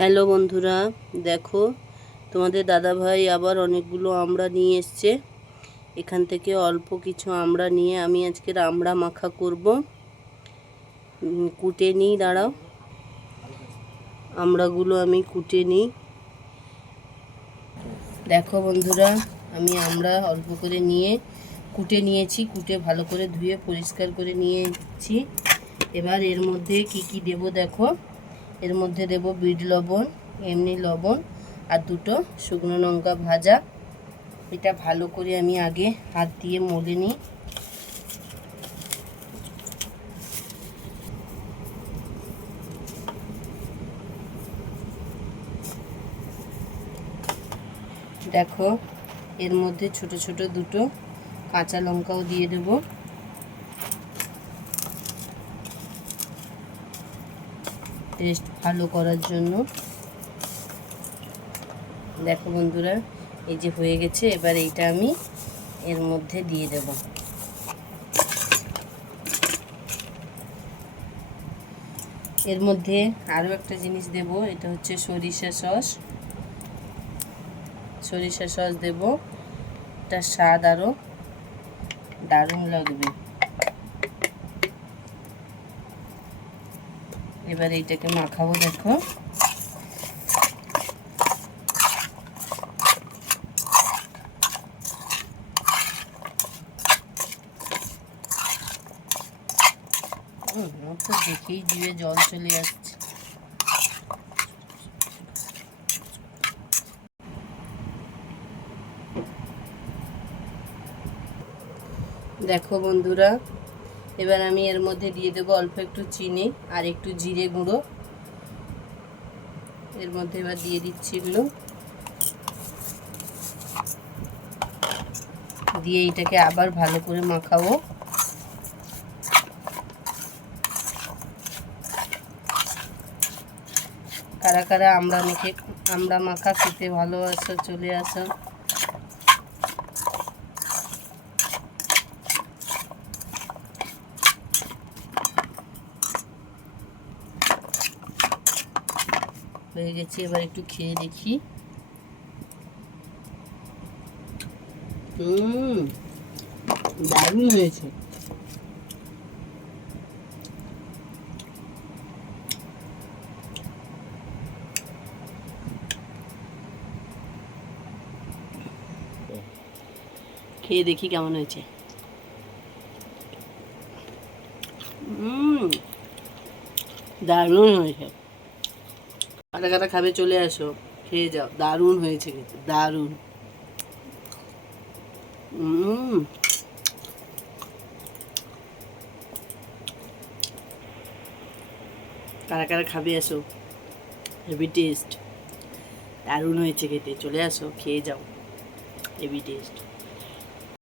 Hello বন্ধুরা, দেখো তোমাদের দাদাভাই আবার অনেকগুলো আমড়া নিয়ে এসছে। এখান থেকে অল্প কিছু আমড়া নিয়ে আমি আজকের আমড়া মাখা করব। কুটে নিই, দাঁড়াও, আমড়াগুলো আমি কুটে নিই। দেখো বন্ধুরা, আমি আমড়া অল্প করে নিয়ে কুটে নিয়েছি। কুটে ভালো করে ধুয়ে পরিষ্কার করে নিয়েছি। এবার এর মধ্যে কি কি দেব দেখো। এর মধ্যে দেব বিট লবণ, এমনি লবণ, আর দুটো শুকনো লঙ্কা ভাজা। এটা ভালো করে আমি আগে হাত দিয়ে মলে নিই। দেখো এর মধ্যে ছোট ছোট দুটো কাঁচা লঙ্কাও দিয়ে দেব। টেস্ট ভালো করার জন্য। দেখো বন্ধুরা, এই যে হয়ে গেছে। এবার এইটা আমি এর মধ্যে দিয়ে দেব। এর মধ্যে আরও একটা জিনিস দেব, এটা হচ্ছে সরিষা সস। সরিষা সস দেব, এটা স্বাদ আরও দারুণ লাগবে। এবার এইটাকে মাখাবো। দেখো তো দেখেই জিভে জল চলে আসছে। দেখো বন্ধুরা, এবার আমি এর মধ্যে দিয়ে দেবো অল্প একটু চিনি আর একটু জিরে গুঁড়ো। এর মধ্যে এবার দিয়ে দিচ্ছি এগুলো, দিয়ে এটাকে আবার ভালো করে মাখাবো। কারা কারা আমড়া মাখা খেতে ভালোবাসো, চলে আসো। হয়ে গেছে, এবার একটু খেয়ে দেখি। দারুণ হয়েছে। খেয়ে দেখি কেমন হয়েছে। দারুণ হয়েছে। কাটা কাটা খাবে, চলে আসো, খেয়ে যাও। দারুণ হয়েছে খেতে, দারুণ। কারা কারা খাবে, আসো, হেভি টেস্ট। দারুণ হয়েছে খেতে, চলে আসো, খেয়ে যাও, হেভি টেস্ট।